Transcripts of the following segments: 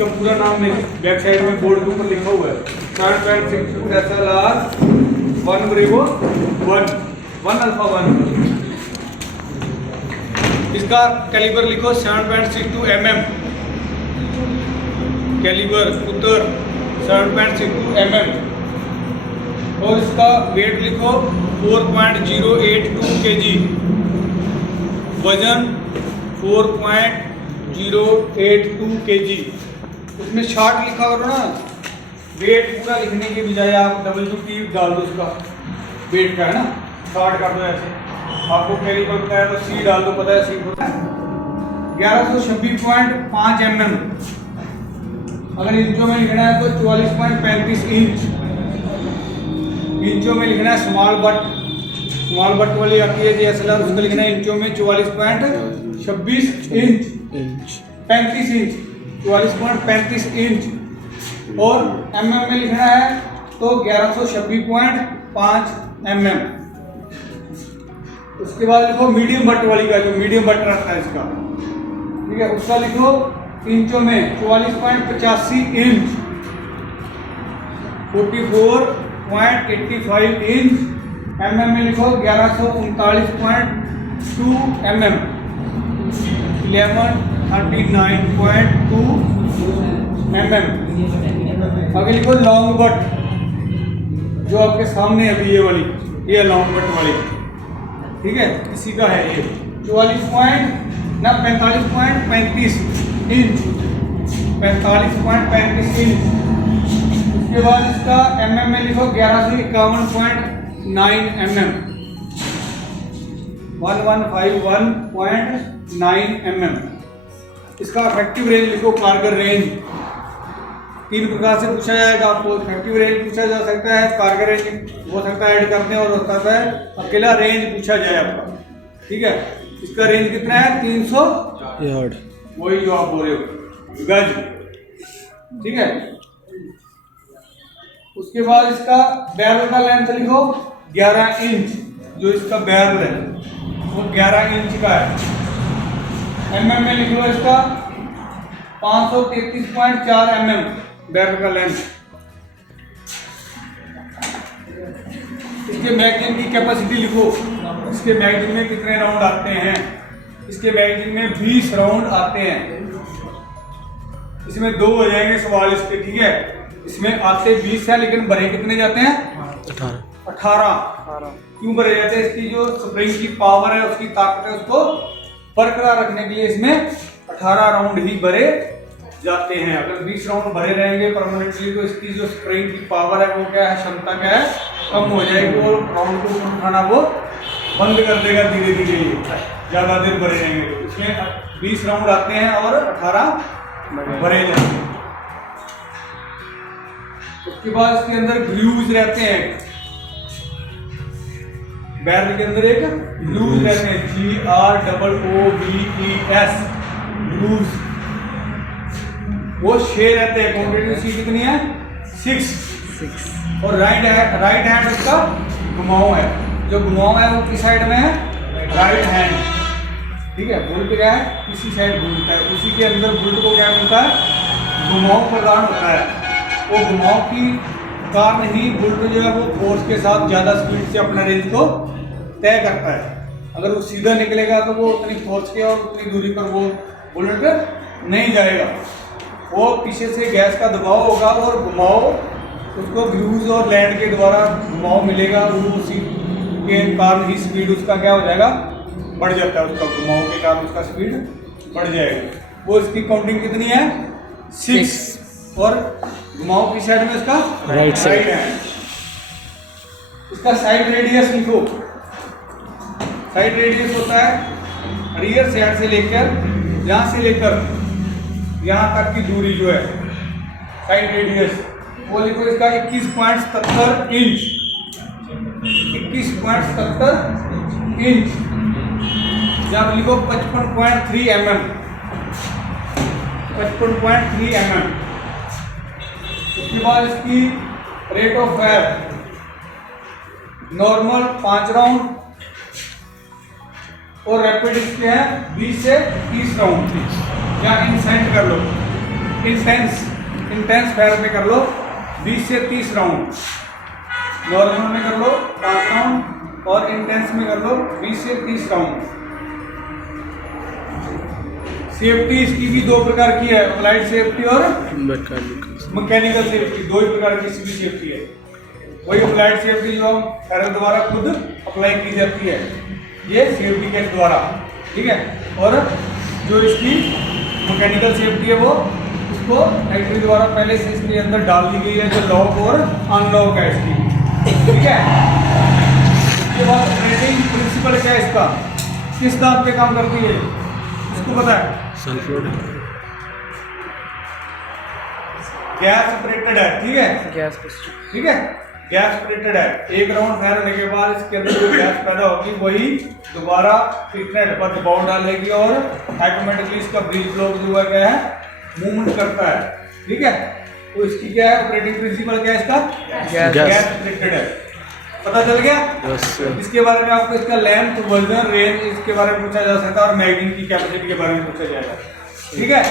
इसका पूरा नाम बैक साइड में बोर्ड के ऊपर लिखा हुआ है 7.62 SLR 1 ब्रेवो 1 अल्फा 1। इसका कैलिबर लिखो 7.62 mm, कैलिबर उत्तर 7.62 mm। और इसका वेट लिखो 4.082 kg, वजन 4.082 kg। उसमें शार्ट लिखा करो ना, वेट पूरा लिखने के बजाय आप WT डाल दो, उसका वेट का है ना, शार्ट कर दो ऐसे। आपको कैलिबर पता है तो C डाल दो, पता है C होता है 1126.5 mm। अगर इंचों में लिखना है तो 44.35 इंच। इंचों में लिखना है स्मॉल बट वाली आती है DSLR, उसका लिखना है इंचों में 44.26 इंच 35 इंच 44.35 इंच। और mm में लिखना है तो 1126.5 mm। उसके बाद लिखो मीडियम बट वाली का, जो मीडियम बट रहता है इसका, ठीक है, उसका लिखो इंचों में 44.85 इंच 44.85 इंच। mm में लिखो 1139.2 mm 1139.2 mm। आगे लिखो लॉन्ग बट, जो आपके सामने अभी ये वाली, ये लॉन्ग बट वाली, ठीक है, इसी का है ये 45.35 इंच 45.35 इंच। उसके बाद इसका mm में लिखो 1151.9 mm 1151.9 mm। इसका इफेक्टिव रेंज लिखो, कारगर रेंज। 3 प्रकार से पूछा जाएगा आपको, इफेक्टिव रेंज पूछा जा सकता है, कारगर रेंज हो सकता है ऐड करने, और हो सकता है अकेला रेंज पूछा जाए आपका, ठीक है। इसका रेंज कितना है 300 यार्ड, वही जो आप बोल रहे हो गज, ठीक है। उसके बाद इसका बैरल का लेंथ लिखो 11 इंच, जो इसका बैरल है वो 11 इंच का है। mm में लिख लो इसका 533.4 mm बैरल का लेंथ। इसके मैगजीन की कैपेसिटी लिखो, इसके मैगजीन में कितने राउंड आते हैं। इसके मैगजीन में 20 राउंड आते हैं। इसमें 2 हो जाएंगे सवाल इसके, ठीक है। इसमें आते 20 है, लेकिन भरे कितने जाते हैं 18। क्यों भरे जाते हैं? इसकी जो स्प्रिंग की पावर है, उसकी ताकत है, उसको बरकरार रखने के लिए इसमें 18 राउंड ही भरे जाते हैं। अगर 20 राउंड भरे रहेंगे परमानेंटली तो इसकी जो स्प्रिंग की पावर है वो क्या है, क्षमता क्या है, कम हो जाएगी और राउंड को उठाना वो बंद कर देगा धीरे धीरे, ज्यादा देर भरे रहेंगे। तो इसमें 20 राउंड आते हैं और 18 भरे जाते हैं। उसके बाद इसके अंदर ग्लूज रहते हैं, बैरल के अंदर एक ग्लूज रहते हैं, GROOVES ग्लूज, वो 6 रहते हैं। क्वांटिटी उसकी कितनी है 6। और राइट हैंड इसका घुमाव है, जो घुमाव है वो किस साइड में है, राइट हैंड, ठीक है। बुल्ट क्या है, इसी साइड घूमता है, उसी के अंदर बुल्ट को क्या मिलता है, घुमाव प्रदान होता है। वो घुमाव की कारण ही बुल्ट जो है वो फोर्स के साथ ज़्यादा स्पीड से अपना रेंज को तय करता है। अगर वो सीधा निकलेगा तो वो उतनी फोर्स के और उतनी दूरी पर वो बुलेट नहीं जाएगा। वो पीछे से गैस का दबाव होगा और घुमाव उसको ग्लूज और लैंड के द्वारा घुमाव मिलेगा, वो उसी के कारण ही स्पीड उसका क्या हो जाएगा, बढ़ जाता है। उसका घुमाव के कारण उसका स्पीड बढ़ जाएगा। वो इसकी काउंटिंग कितनी है 6। और घुमाव की साइड में इसका राइट है। इसका साइड रेडियस लिखो। साइड रेडियस होता है रियर साइड से लेकर यहाँ से लेकर यहाँ तक की दूरी जो है, साइड रेडियस वो लिखो। इसका 21.77 इंच 21.77 इंच। यहाँ लिखो 55.3 mm 55.3 mm। उसके बाद इसकी rate of fire normal 5 round और रैपिड इसके हैं 20 से 30 राउंड। या इंसेंट कर लो, इंटेंस फायर में कर लो 20 से 30 राउंड, नॉर्मल में कर लो 5 राउंड और इंटेंस में कर लो 20 से 30 राउंड। सेफ्टी इसकी भी दो प्रकार की है, अप्लाइड सेफ्टी और मैकेनिकल सेफ्टी, दो ही प्रकार की इसकी सेफ्टी है। वही अप्लाइड सेफ्टी जो हम पैरल द्वारा खुद अप्लाई की जाती है, ये सेफ्टी कैच द्वारा, ठीक है। और जो इसकी मैकेनिकल सेफ्टी है वो उसको फैक्ट्री द्वारा पहले से इसके अंदर डाल दी गई है, जो लॉक और अनलॉक है इसकी, ठीक है। इसके बाद ऑपरेटिंग प्रिंसिपल क्या है इसका, किस दाब पे काम करती है इसको पता है? गैस ऑपरेटेड है, ठीक है, ठीक है, गैस ऑपरेटेड है। एक राउंड फायर होने के बाद इसके अंदर जो गैस पैदा होगी वही दोबारा इतने पर दबाव डालेगी और ऑटोमेटिकली इसका ब्रीज ब्लॉक जो है क्या है मूवमेंट करता है, ठीक है। तो इसकी क्या है ऑपरेटिंग प्रिंसिपल, क्या है इसका गैस ऑपरेटेड है, पता चल गया। इसके बारे में आपको इसका लेंथ, वजन, रेंज इसके बारे में पूछा जा सकता है और मैगजीन की कैपेसिटी के बारे में पूछा जाएगा, ठीक है।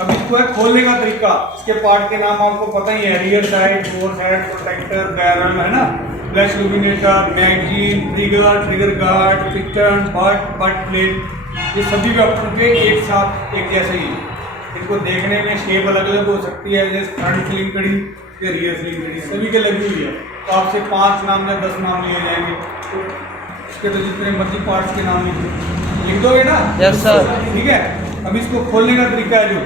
अब इसको है खोलने का तरीका, इसके पार्ट के नाम आपको पता ही है, rear side, fore side, protector, barrel, है ना, flash illuminator, magazine, trigger guard, piston, butt plate, ये सभी वेपन पे एक साथ एक जैसे ही। इनको देखने में शेप अलग अलग हो सकती है, जैसे फ्रंट स्लिंग कड़ी या रियर स्लिंग कड़ी, सभी के लगी हुई है। तो आपसे 5 नाम या 10 नाम लिए जाएंगे, तो इसके तो जितने मर्जी पार्ट्स के नाम लिख दोगे ना? यस सर, ठीक है। अब इसको खोलने का तरीका है, जो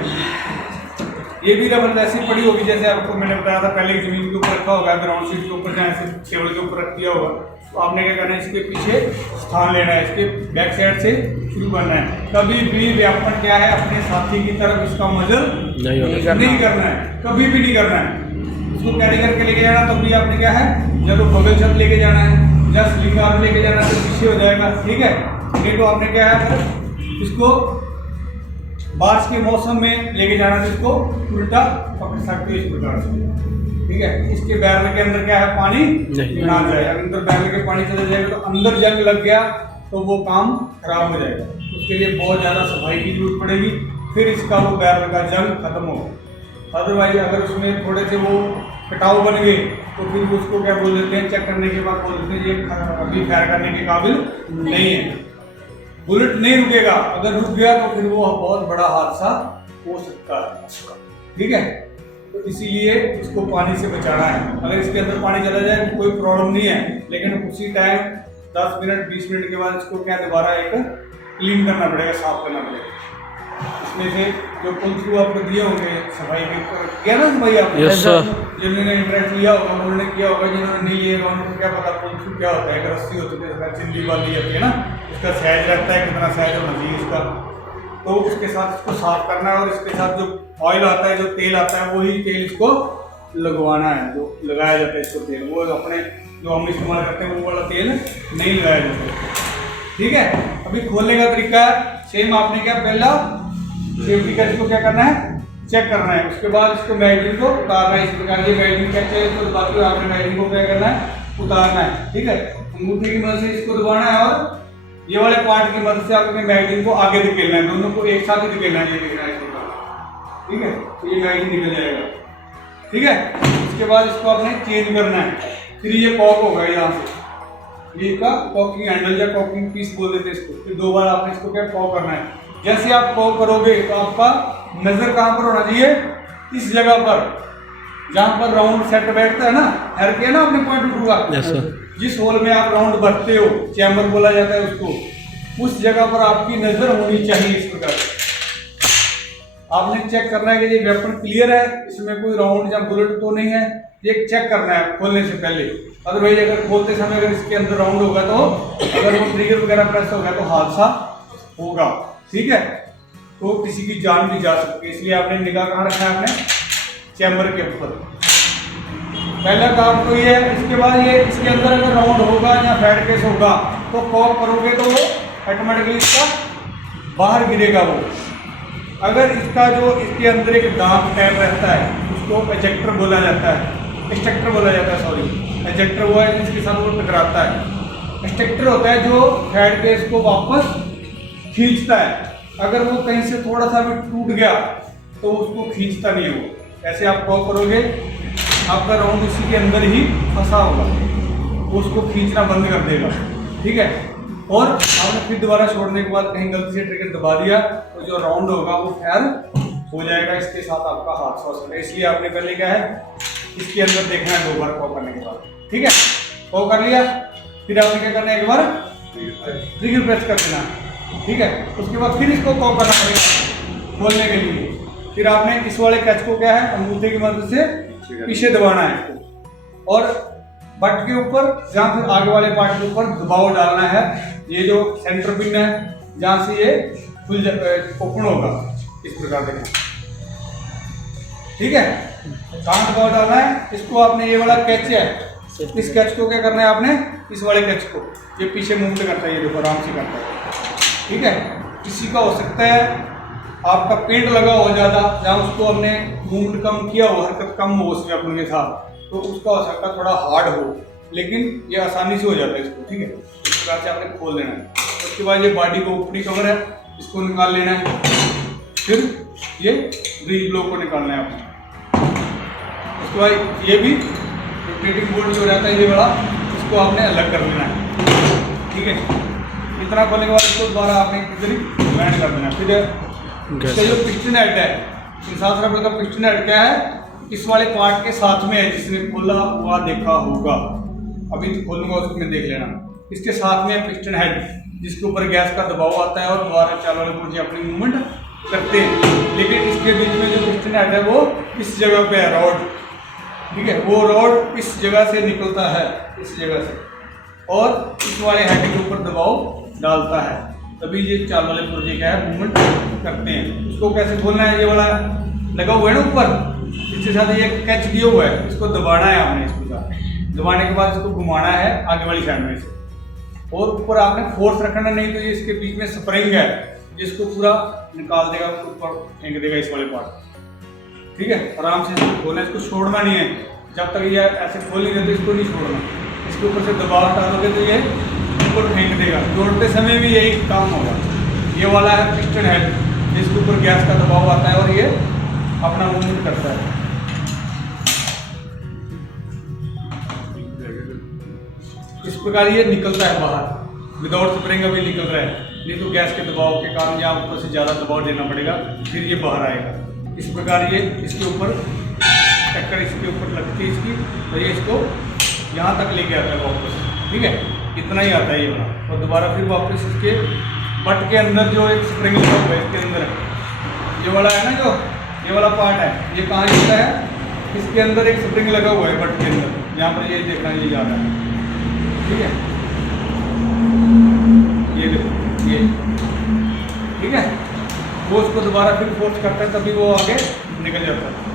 ये भी रबड़ ऐसी पड़ी होगी जैसे आपको मैंने बताया था पहले, जमीन के ऊपर रखा होगा, ग्राउंड शीट के ऊपर जहाँ से टेबल के ऊपर रख दिया होगा, तो आपने क्या करना है, इसके पीछे स्थान लेना है, इसके बैक साइड से शुरू करना है। कभी भी व्यापन क्या है, अपने साथी की तरफ इसका मजल नहीं करना है, कभी भी नहीं करना है। उसको कैरी करके लेके जाना, तब भी आपने क्या है, जब वो बगल छत लेके जाना है या स्लिंग आर्म लेके जाना है तो पीछे हो जाएगा, ठीक है। नहीं तो आपने क्या है, इसको बारिश के मौसम में लेके जाना है, इसको उल्टा पकड़ सकते हो इस प्रकार से, ठीक है। इसके बैरल के अंदर क्या है, पानी ना जाए, अगर अंदर बैरल के पानी चला जाएगा तो अंदर जंग लग गया तो वो काम खराब हो जाएगा, उसके लिए बहुत ज़्यादा सफाई की जरूरत पड़ेगी, फिर इसका वो बैरल का जंग खत्म होगा। अदरवाइज अगर उसमें थोड़े से वो कटाव बन गए तो फिर उसको क्या बोल देते हैं, चेक करने के बाद बोल देते हैं ये अभी फायर करने के काबिल नहीं है, बुलेट नहीं रुकेगा, अगर रुक गया तो फिर वो बहुत बड़ा हादसा हो सकता है, ठीक है। तो इसीलिए इसको पानी से बचाना है। अगर इसके अंदर पानी चला जाए तो कोई प्रॉब्लम नहीं है, लेकिन उसी टाइम 10 मिनट 20 मिनट के बाद इसको क्या दोबारा एक क्लीन करना पड़ेगा, साफ करना पड़ेगा। इसमें से जो पुल थ्रू आपको दिए होंगे सफाई के किया ना भाई, आपने जिन्होंने इंटरेस्ट लिया होगा उन्होंने किया होगा, जिन्होंने नहीं लिया होगा उनको क्या पता पुल थ्रू क्या होता है। एक रस्सी होती है चिल्ली वाली जाती है ना, उसका साइज रहता है, कितना साइज होना चाहिए इसका, तो उसके साथ इसको साफ करना है। और इसके साथ जो ऑयल आता है, जो तेल आता है, वही तेल इसको लगवाना है, जो लगाया जाता है इसको तेल, वो अपने जो हम इस्तेमाल करते हैं वो वाला तेल नहीं लगाया जाता, ठीक है। अभी खोलने का तरीका सेम, आपने क्या पहला सेफ्टी कैच को क्या करना है, चेक करना है, उसके बाद इसको मैगजीन को उतारना है। इस प्रकार की मैगजीन कैच है तो बाकी आपने मैगजीन को क्या करना है, उतारना है, ठीक है। अंगूठे की मदद से इसको दबाना है और ये वाले पार्ट की मदद से आपने मैगजीन को आगे धकेलना है, दोनों को एक साथ ही धकेलना है, ये देखना है, ठीक है। तो ये मैगजीन निकल जाएगा, ठीक है। इसके बाद इसको आपने चेंज करना है, फिर ये कॉक होगा यहाँ से, ये का कॉकिंग हैंडल या कॉकिंग पीस बोल देते हैं इसको, फिर 2 बार आपने इसको क्या कॉक करना है। जैसे आप कॉक करोगे तो आपका नजर कहाँ पर होना चाहिए, इस जगह पर जहाँ पर राउंड सेट बैठता है ना, हर के ना अपने पॉइंट उठूंगा, जिस होल में आप राउंड भरते हो, चैम्बर बोला जाता है उसको, उस जगह पर आपकी नजर होनी चाहिए। इस प्रकार आपने चेक करना है कि ये वेपन क्लियर है, इसमें कोई राउंड या बुलेट तो नहीं है, ये चेक करना है खोलने से पहले। अदरवाइज अगर खोलते समय अगर इसके अंदर राउंड होगा तो अगर वो ट्रिगर वगैरह प्रेस होगा तो हादसा होगा, ठीक है। तो किसी की जान भी जा सकती है, इसलिए आपने निगाह कहाँ रखना है, आपने चैम्बर के ऊपर। पहला काम तो ये है। इसके बाद ये इसके अंदर अगर राउंड होगा या फेड केस होगा तो कॉक करोगे तो वो ऑटोमेटिकली इसका बाहर गिरेगा वो। अगर इसका जो इसके अंदर एक दांत टाइप रहता है उसको एजेक्टर बोला जाता है, एक्सट्रैक्टर बोला जाता है, सॉरी एजेक्टर वो है जिसके साथ वो टकराता है। एक्सट्रैक्टर होता है जो फेड केस को वापस खींचता है। अगर वो कहीं से थोड़ा सा भी टूट गया तो उसको खींचता नहीं होगा। ऐसे आप कॉक करोगे, आपका राउंड उसी के अंदर ही फंसा होगा, उसको खींचना बंद कर देगा। ठीक है, और आपने फिर दोबारा छोड़ने के बाद कहीं गलती से ट्रिगर दबा दिया तो जो राउंड होगा वो फायर हो जाएगा, इसके साथ आपका हादसा हो सकता है। इसलिए आपने पहले क्या है, इसके अंदर देखना है 2 बार कॉक करने के बाद। ठीक है, कॉक कर लिया, फिर आपने क्या करना है, एक बार ट्रिगर प्रेस कर देना। ठीक है, उसके बाद फिर इसको कॉक करना पड़ेगा खोलने के लिए। फिर आपने इस वाले कैच को क्या है, अंगूठे की मदद से पीछे दबाना है इसको, और बट के ऊपर जहाँ फिर आगे वाले पार्ट के ऊपर दबाव डालना है। ये जो सेंटर पिन है जहाँ से ये खुल ओपन होगा, इस प्रकार देखना। ठीक है, कहाँ दबाव डालना है, इसको आपने ये वाला कैच है, इस कैच को क्या करना है आपने, इस वाले कैच को ये पीछे मूवमेंट करता है, ये देखो आराम से करता है। ठीक है, किसी का हो सकता है आपका पेंट लगा हो ज़्यादा, जहाँ उसको हमने मूवमेंट कम किया हो, हरकत कम हो उसमें अपन के साथ, तो उसका हो सकता है थोड़ा हार्ड हो, लेकिन ये आसानी से हो जाता है इसको। ठीक है, इस प्रकार से आपने खोल देना है। उसके बाद ये बॉडी को ऊपरी कवर है, इसको निकाल लेना है। फिर ये ब्रिज ब्लॉक को निकालना है आपने। उसके बाद ये भी रोटेटिंग बोल्ट जो रहता है ये बड़ा, इसको आपने अलग कर लेना है। ठीक है, इतना खोलने के बाद इसको दोबारा आपने इधर लैंड कर देना है। फिर इसका जो पिस्टन हेड है, 7 रबड़ का पिस्टन हेड क्या है, इस वाले पार्ट के साथ में है, जिसने खोला हुआ देखा होगा, अभी तो खोलूंगा उसमें देख लेना। इसके साथ में पिस्टन हेड, जिसके ऊपर गैस का दबाव आता है और द्वारा चाल वाले पुर्जे अपनी मूवमेंट करते हैं। लेकिन इसके बीच में जो पिस्टन हेड है वो इस जगह पे है, रॉड। ठीक है, वो रॉड इस जगह से निकलता है, इस जगह से, और इस वाले हेड के ऊपर दबाव डालता है, तभी ये चाल वाले पुर्जे क्या है, मूवमेंट करते हैं। उसको कैसे खोलना है, ये वाला लगा हुआ है ना ऊपर, इसके साथ ये कैच दिया हुआ है, इसको दबाना है आपने। इसके साथ दबाने के बाद इसको घुमाना है आगे वाली साइड में से, और ऊपर आपने फोर्स रखना नहीं, तो ये इसके बीच में स्प्रिंग है जिसको पूरा निकाल देगा, ऊपर फेंक देगा इस वाले पार्ट। ठीक है, आराम से इसको खोलना, इसको छोड़ना नहीं है, जब तक ये ऐसे खोल नहीं देते इसको नहीं छोड़ना। इसके ऊपर से दबाव डालोगे तो ये ऊपर फेंक देगा, जोड़ते समय भी यही काम होगा। ये वाला है पिस्टन हेड, जिसके ऊपर गैस का दबाव आता है और ये अपना मूवमेंट करता है। इस प्रकार ये निकलता है बाहर, विदाउट स्प्रिंग अभी निकल रहा है, नहीं तो गैस के दबाव के कारण या ऊपर से ज़्यादा दबाव देना पड़ेगा, फिर ये बाहर आएगा। इस प्रकार ये इसके ऊपर टक्कर इसके ऊपर लगती है इसकी, तो ये इसको यहाँ तक लेके आता है वापस। ठीक है, इतना ही आता है ये वाला, और दोबारा फिर वापस इसके बट के अंदर जो एक स्प्रिंग लगा हुआ है, इसके अंदर ये वाला है ना, जो ये वाला पार्ट है, ये कहाँ जाता है, इसके अंदर एक स्प्रिंग लगा हुआ है बट के अंदर, यहाँ पर ये देखना, ये जा रहा है। ठीक है, ये देखो ये, ठीक है, वो उसको दोबारा फिर फोर्स करता है, तभी वो आगे निकल जाता है।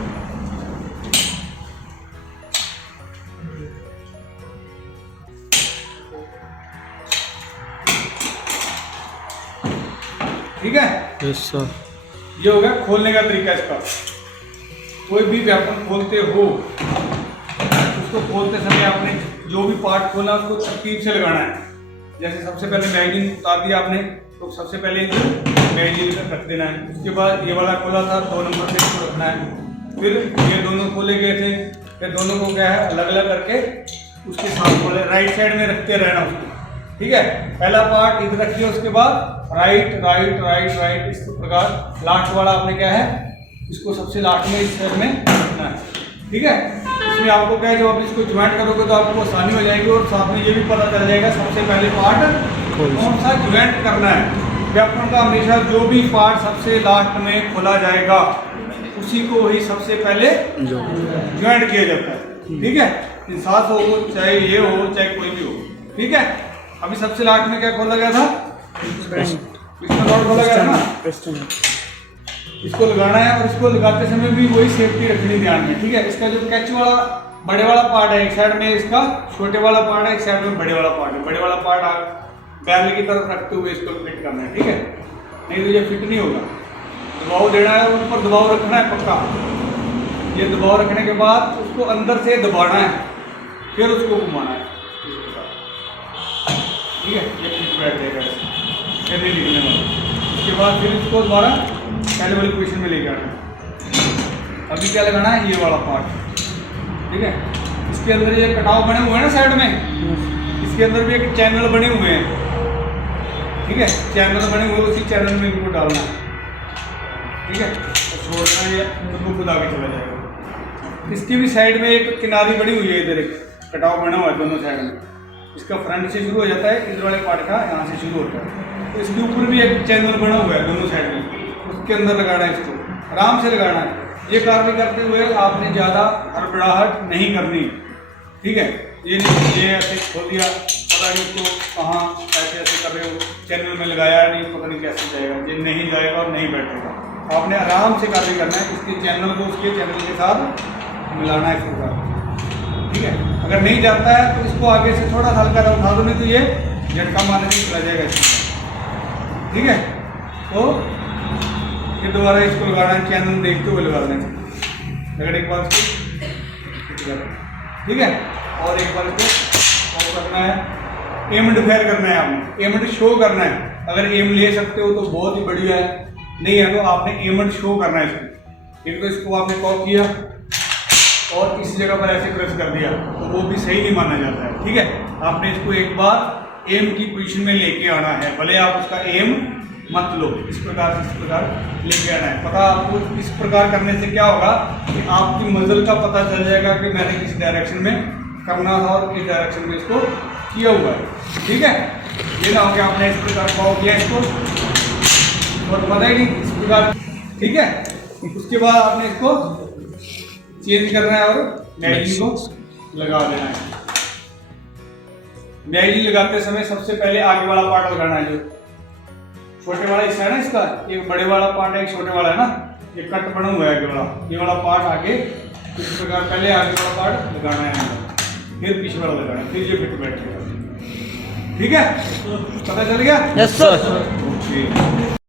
ठीक है, यस सर। ये हो गया खोलने का तरीका इसका। कोई भी वेपन खोलते हो, उसको खोलते समय आपने जो भी पार्ट खोला उसको तरतीब से लगाना है। जैसे सबसे पहले मैगजीन उतार दिया आपने, तो सबसे पहले मैगजीन रख देना है। उसके बाद ये वाला खोला था 2 नंबर से इसको रखना है। फिर ये दोनों खोले गए थे, फिर दोनों को क्या है अलग अलग करके उसके साथ खोले, राइट साइड में रखते रहना उसको। ठीक है, पहला पार्ट इधर रखिए, उसके बाद राइट राइट राइट राइट, इस प्रकार लास्ट वाला आपने क्या है, इसको सबसे लास्ट में इस साइड में रखना है। ठीक है, इसमें आपको क्या है, जब आप इसको ज्वाइंट करोगे तो आपको आसानी हो जाएगी, और साथ में ये भी पता चल जाएगा सबसे पहले पार्ट कौन सा ज्वाइंट करना है। वेपन का हमेशा जो भी पार्ट सबसे लास्ट में खोला जाएगा उसी को ही सबसे पहले ज्वाइंट किया जाता है। ठीक है, इंसास हो चाहे ये हो चाहे कोई भी हो। ठीक है, अभी सबसे लास्ट में क्या खोला गया था, पिस्टन रॉड खोला गया था ना, इसको लगाना है, और इसको लगाते समय भी वही सेफ्टी रखनी ध्यान में। ठीक है, इसका जो कैच वाला बड़े वाला पार्ट है, एक साइड में इसका छोटे वाला पार्ट है, एक साइड में बड़े वाला पार्ट है। बड़े वाला पार्ट बैरल की तरफ रखते हुए इसको फिट करना है। ठीक है, नहीं तो ये फिट नहीं होगा। दबाव देना है, ऊपर दबाव रखना है पक्का। ये दबाव रखने के बाद उसको अंदर से दबाना है, फिर उसको घुमाना है। ठीक है, ये फिट बैठ जाएगा ऐसे, नहीं निकलने वाला। उसके बाद फिर इसको दोबारा पहले वाली पोजीशन में लेके आना है। अभी क्या लगाना है, ये वाला पार्ट, ठीक है। इसके अंदर ये कटाव बने हुए हैं ना साइड में, इसके अंदर भी एक चैनल बने हुए हैं, ठीक है। चैनल बने हुए, उसी चैनल में इनको डालना है, ठीक है। और छोड़ना, ये उनको खुद आगे चला जाएगा। इसकी भी साइड में एक किनारी बनी हुई है, इधर एक कटाव बना हुआ है दोनों साइड में। इसका फ्रंट से शुरू हो जाता है, इधर वाले पार्ट का यहाँ से शुरू होता है। तो इसके ऊपर भी एक चैनल बना हुआ है दोनों साइड में, उसके अंदर लगाना है, इसको आराम से लगाना है। ये कार्य करते हुए आपने ज़्यादा हड़बड़ाहट नहीं करनी, ठीक है। ये नहीं ये ऐसे खोल दिया, पता नहीं इसको कहाँ ऐसे ऐसे कर रहे हो, चैनल में लगाया नहीं, पता नहीं कैसे जाएगा, ये नहीं जाएगा और नहीं बैठेगा। आपने आराम से कार्य करना है, इसके चैनल को उसके चैनल के साथ मिलाना है इसके साथ, ठीक है। अगर नहीं जाता है तो इसको आगे से थोड़ा हल्का उठा दो, नहीं तो ये झटका मारने से चला जाएगा इसमें, ठीक है। तो ये दोबारा इसको लगाना है, चैनल देखते हुए लगा देना है, अगर एक बार इसको, ठीक है। और एक बार इसको करना है, एम्ड फेयर करना है, आपने एम्ड शो करना है। अगर एम ले सकते हो तो बहुत ही बढ़िया है, नहीं है तो आपने एम्ड शो करना है इसको। एक तो इसको आपने कॉल किया और इस जगह पर ऐसे प्रेस कर दिया तो वो भी सही नहीं माना जाता है, ठीक है। आपने इसको एक बार एम की पोजीशन में लेके आना है, भले आप उसका एम मत लो, इस प्रकार लेके आना है। पता आपको इस प्रकार करने से क्या होगा कि आपकी मजल का पता चल जाएगा कि मैंने किस डायरेक्शन में करना था और किस डायरेक्शन में इसको किया हुआ है, ठीक है। ये ना हो कि आपने इस प्रकार पाओ किया इसको और पता ही नहीं इस प्रकार, ठीक है। उसके बाद आपने इसको चेंज करना है और मैजिक को लगा देना है। मैजिक लगाते समय सबसे पहले आगे वाला पार्ट लगाना है, जो छोटे वाला हिस्सा है ना इसका, एक बड़े वाला पार्ट है, एक छोटे वाला है ना, ये कट बना हुआ है ये वाला पार्ट आगे इस प्रकार पहले आगे वाला पार्ट लगाना है, फिर पीछे वाला लगाना है, फिर ये फिट बैठेगा, ठीक है। पता चल गया? Yes sir.